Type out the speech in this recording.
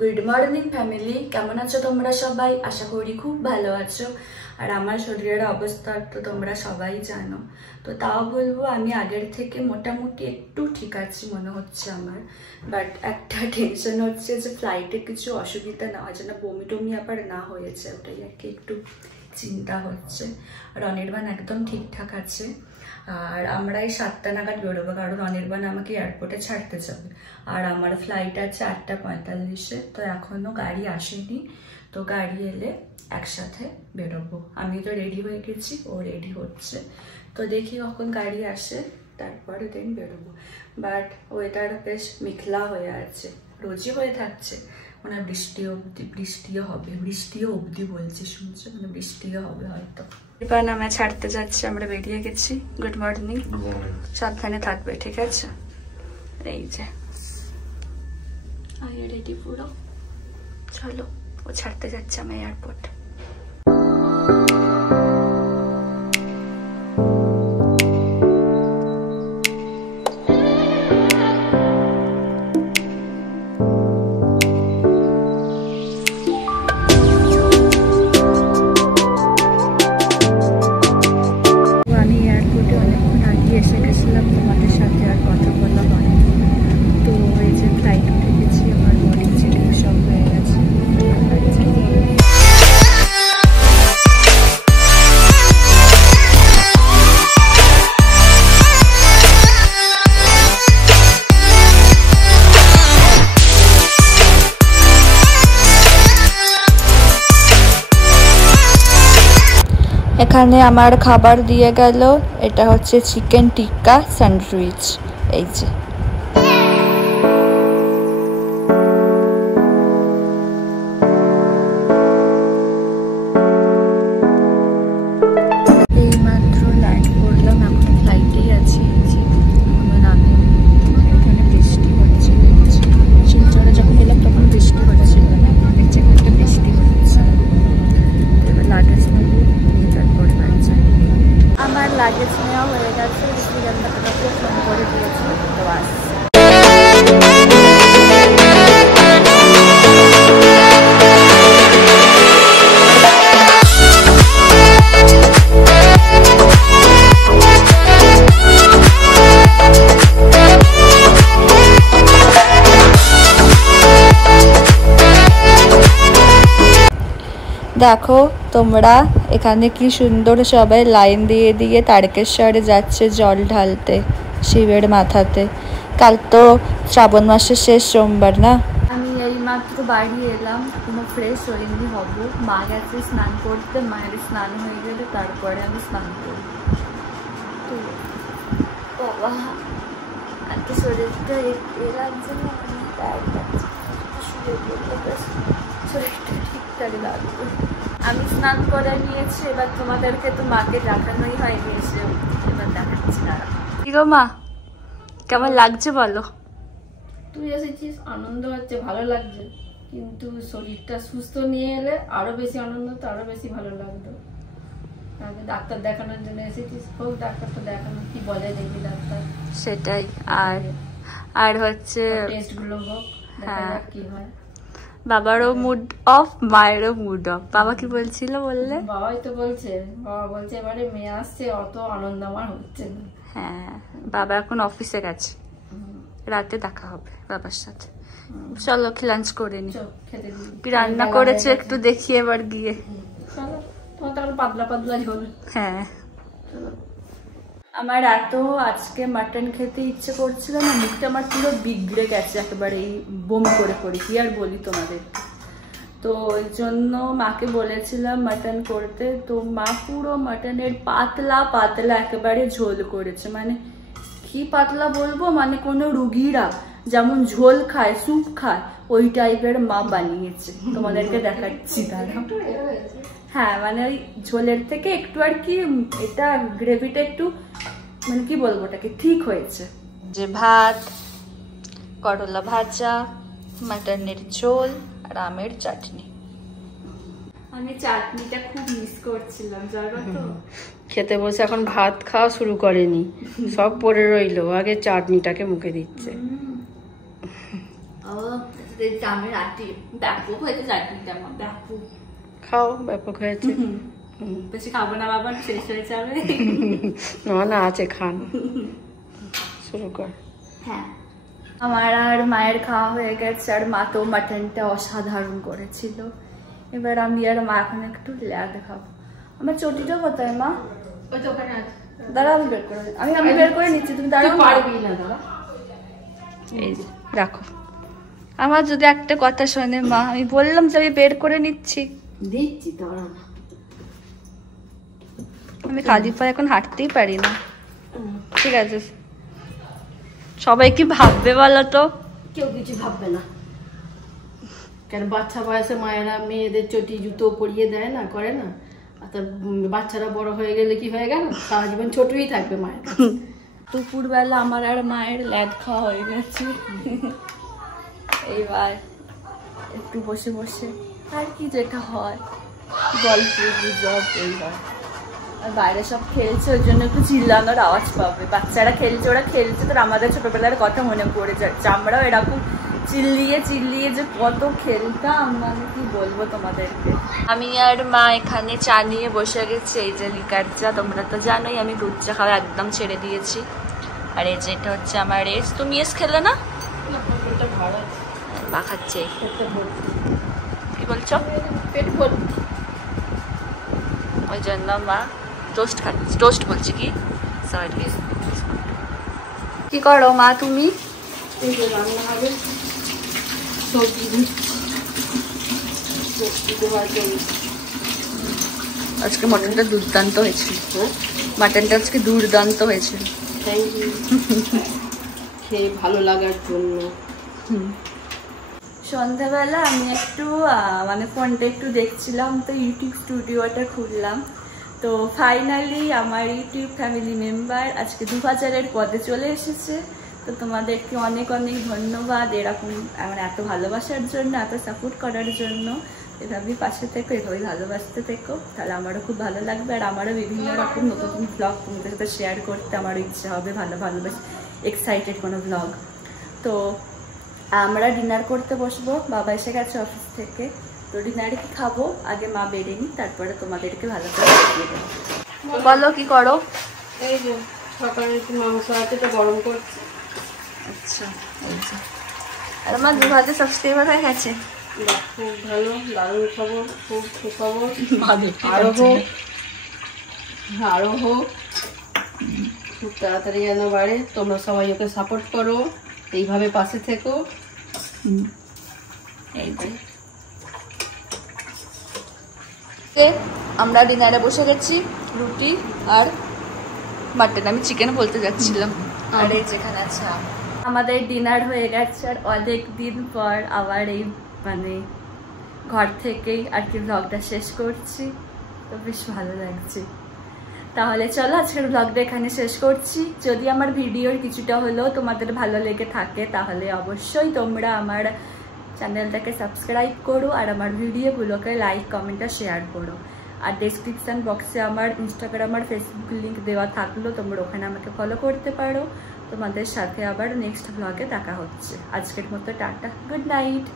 Good morning family, কেমন আছো তোমরা সবাই? আশা করি খুব ভালো আছো। আর আমার শরীরের অবস্থা তো তোমরা সবাই জানো। তো তাও বলবো আমি আগের থেকে মোটামুটি একটু ঠিক আছি মনে হচ্ছে আমার। বাট একটা টেনশন হচ্ছে যে ফ্লাইটে কিছু অসুবিধা না হয়, যেন বমি টমি আবার না হয়েছে, ওটাই আর কি একটু চিন্তা হচ্ছে। আর অনির্বাণ একদম ঠিকঠাক আছে। আর আমরা এই 7টা নাগাদ বেরোবো, কারণ অনির্বাণ আমাকে এয়ারপোর্টে ছাড়তে যাবে। আর আমার ফ্লাইট আছে 8:45-এ, তো এখনো গাড়ি আসেনি। তো গাড়ি এলে একসাথে বেরোবো। আমি তো রেডি হয়ে গেছি, ও রেডি হচ্ছে। তো দেখি কখন গাড়ি আসে, তারপরে দেন বেরোবো। বাট ওয়েদার বেশ মেঘলা হয়ে আছে, রোজই হয়ে থাকছে। মানে বৃষ্টিও অবধি বলছি, শুনছে, মানে বৃষ্টিও হবে হয়তো। এবার আমি ছাড়তে যাচ্ছি, আমরা বেরিয়ে গেছি। গুড মর্নিং, সাবধানে থাকবে, ঠিক আছে? এই যে রেডি পুরো, চলো। ও ছাড়তে যাচ্ছে আমি এয়ারপোর্ট। এখানে আমার খাবার দিয়ে গেল, এটা হচ্ছে চিকেন টিক্কা স্যান্ডউইচ। এই যে এইমাত্র ল্যান্ড করলাম, এখন ফ্লাইটেই আছি। নামি এখানে বৃষ্টি হচ্ছে, শিলচরে যখন এলাম তখন বৃষ্টি হচ্ছিল না, নিচে একটা বৃষ্টি হচ্ছে। এবার লাগেজ নেব, তারপরে বাড়ি যাই। আমার লাগেজ নেওয়া হয়ে গেছে, রেস্টুরেন্টটাকে ফোন করে দিয়েছি, তো আসছে। দেখো তোমরা এখানে কি সুন্দর সবাই লাইন দিয়ে দিয়ে তারকেশ্বরে যাচ্ছে জল ঢালতে শিবের মাথাতে। কাল তো শ্রাবণ মাসের শেষ সোমবার না। আমি এই মাত্র বাড়ি এলাম, কোনো ফ্রেশ হয়নি, হব। মা গেছে স্নান করতে, মায়ের স্নান হয়ে গেলে তারপরে আমি স্নান করব। তো বাবা আর কি শরীরটা লাগছে না, শরীরটা ঠিকঠাক লাগবে। আমি স্নান করে নিয়েছি, এবার তোমাদেরকে তো মাকে দেখানোই হয়নি, এসে এবার দেখাচ্ছি। না কি গো মা, কেমন লাগছে বলো? তুই এসেছিস, আনন্দ হচ্ছে, ভালো লাগছে, কিন্তু শরীরটা সুস্থ নিয়ে এলে আরো বেশি আনন্দ হতো, আরো বেশি ভালো লাগতো। আমি ডাক্তার দেখানোর জন্য এসেছিস, হোক ডাক্তারটা দেখানো, কি বলে দেখবি ডাক্তার। সেটাই। আর হচ্ছে টেস্ট গুলো হোক, দেখা যাক কি হয়। বাবারও মুড অফ, মায়েরও মুড অফ। বাবা কি বলছিল বললে? বাবাই তো বলছে, বাবা বলছে এবারে মেয়ে আসছে, অত আনন্দ আমার হচ্ছে না। হ্যাঁ, বাবা এখন অফিসে গেছে, রাতে দেখা হবে বাবার সাথে। চলো লাঞ্চ করে নি। কি রান্না করেছে একটু দেখি এবার গিয়ে। পাতলা পাতলা ঝোল। হ্যাঁ, আমার এত আজকে মাটন খেতে ইচ্ছে করছিল না, মুখটা আমার পুরো বিগড়ে গেছে একেবারে, এই বমি করে করে, কি আর বলি তোমাদের। তো ওই জন্য মাকে বলেছিলাম মাটন করতে, তো মা পুরো মাটনের পাতলা পাতলা একেবারে ঝোল করেছে। মানে কি পাতলা বলবো, মানে কোনো রুগীরা যেমন ঝোল খায়, স্যুপ খায়, ওই টাইপের মা বানিয়েছে। তোমাদেরকে দেখাচ্ছি তারা। হ্যাঁ, মানে ওই ঝোলের থেকে একটু আর কি এটা গ্রেভিটা একটু, মানে কি বলবো, ওটাকে ঠিক হয়েছে। যে ভাত, করলা ভাজা, মাটনের ঝোল আর আমের চাটনি। আমি চাটনিটা খুব মিস করছিলাম, জানো তো। খেতে বসে এখন ভাত খাওয়া শুরু করেনি, সব পড়ে রইলো, আগে চাটনিটাকে মুখে দিচ্ছে। চামের আটি ব্যাপক হয়েছে, চাটনিটা আমার ব্যাপক। খাও, ব্যাপক হয়েছে। বেশি খাবো না বাবা, শেষ হয়ে যাবে। না আছে, খান, শুরু কর। হ্যাঁ, আমার আর মায়ের খাওয়া হয়ে গেছে, আর মা তো মাটনটা অসাধারণ করেছিল। এবার আমি আর মা এখন একটু ল্যাদ খাবো। আমার চটিটা কোথায় মা? ওই তো ওখানে আছে, দাঁড়া আমি বের করে, আমি বের করে নিচ্ছি, তুমি দাঁড়াও। পারবি না দাদা, এই যে রাখো। আমার যদি একটা কথা শোনে মা, আমি বললাম যে আমি বের করে নিচ্ছি, দিচ্ছি, দাঁড়া না। আমি খালি পায়ে এখন হাঁটতেই পারি না। ঠিক আছে, সবাই কি ভাববে বলো তো? কেউ কিছু ভাববে না, কেন বাচ্চা বয়সে মায়েরা মেয়েদের চটি জুতো পরিয়ে দেয় না, করে না? আর তার বাচ্চারা বড় হয়ে গেলে কি হয়ে গেল, সারা জীবন ছোটই থাকবে মায়ের। দুপুরবেলা আমার আর মায়ের ল্যাদ খাওয়া হয়ে গেছে। এইবার একটু বসে বসে আর কি যেটা হয়, গল্প গুজব এই হয়। আর বাইরে সব খেলছে, ওই জন্য একটু চিল্লানোর আওয়াজ পাবে। বাচ্চারা খেলছে, ওরা খেলছে, তো আমাদের ছোটবেলার কথা মনে পড়ে যাচ্ছে। আমরাও এরকম চিল্লিয়ে চিল্লিয়ে যে কত খেলতাম, মানে কি বলবো তোমাদেরকে। আমি আর মা এখানে চা নিয়ে বসে গেছি। এই যে লিকার চা, তোমরা তো জানোই আমি দুধ চা খাওয়া একদম ছেড়ে দিয়েছি। আর এই যে এটা হচ্ছে আমার এস। তুমি এস খেলে না? মা খাচ্ছে। কি বলছো? পেট ভর্তি। ওই জন্য মা টোস্ট খাচ্ছে, টোস্ট বলছি কি, সরি। কি করো মা তুমি? এই যে রান্না হবে, সবজি দেওয়ার জন্য। আজকে মাটনটা দুর্দান্ত হয়েছিল। মাটনটা আজকে দুর্দান্ত হয়েছিল। থ্যাংক ইউ, খেয়ে ভালো লাগার জন্য। সন্ধ্যাবেলা আমি একটু মানে ফোনটা একটু দেখছিলাম, তো ইউটিউব স্টুডিওটা খুললাম। তো ফাইনালি আমার ইউটিউব ফ্যামিলি মেম্বার আজকে 2000-এর পদে চলে এসেছে। তো তোমাদেরকে অনেক অনেক ধন্যবাদ এরকম আমার এত ভালোবাসার জন্য, এত সাপোর্ট করার জন্য। এভাবেই পাশে থেকো, এভাবেই ভালোবাসতে থেকো, তাহলে আমারও খুব ভালো লাগবে। আর আমারও বিভিন্ন রকম নতুন ব্লগ তোমাদের সাথে শেয়ার করতে আমারও ইচ্ছা হবে, ভালো এক্সাইটেড কোনো ব্লগ। তো আমরা ডিনার করতে বসবো, বাবা এসে গেছে অফিস থেকে। তো ডিনারে কি খাবো আগে মা বেড়ে নি, তারপরে তোমাদেরকে ভালো করে দেখিয়ে দেবো। বলো কি করো? এই যে সকালে একটু মাংস আছে, তো গরম করছি। আচ্ছা, আর আমার 2000 সাবস্ক্রাইবার হয়ে গেছে। খুব ভালো, দারুণ খবর, খুব সুখবর। আরো হোক, খুব তাড়াতাড়ি যেন বাড়ে। তোমরা সবাই ওকে সাপোর্ট করো, এইভাবে পাশে থেকো। এই যে আমরা ডিনারে বসে গেছি, রুটি আর মাটন। আমি চিকেন বলতে যাচ্ছিলাম। আর এই যেখানে আছে আমাদের ডিনার হয়ে গেছে। আর অনেক দিন পর আবার এই মানে ঘর থেকেই আর কি ব্লগটা শেষ করছি, তো বেশ ভালো লাগছে। তাহলে চলো আজকের ব্লগটা এখানে শেষ করছি। যদি আমার ভিডিওর কিছুটা হলেও তোমাদের ভালো লেগে থাকে, তাহলে অবশ্যই তোমরা আমার চ্যানেলটাকে সাবস্ক্রাইব করো আর আমার ভিডিওগুলোকে লাইক, কমেন্ট আর শেয়ার করো। আর ডেসক্রিপশন বক্সে আমার ইনস্টাগ্রাম আর ফেসবুক লিঙ্ক দেওয়া থাকলো, তোমরা ওখানে আমাকে ফলো করতে পারো। তোমাদের সাথে আবার নেক্সট ব্লগে দেখা হচ্ছে। আজকের মতো টাটা, গুড নাইট।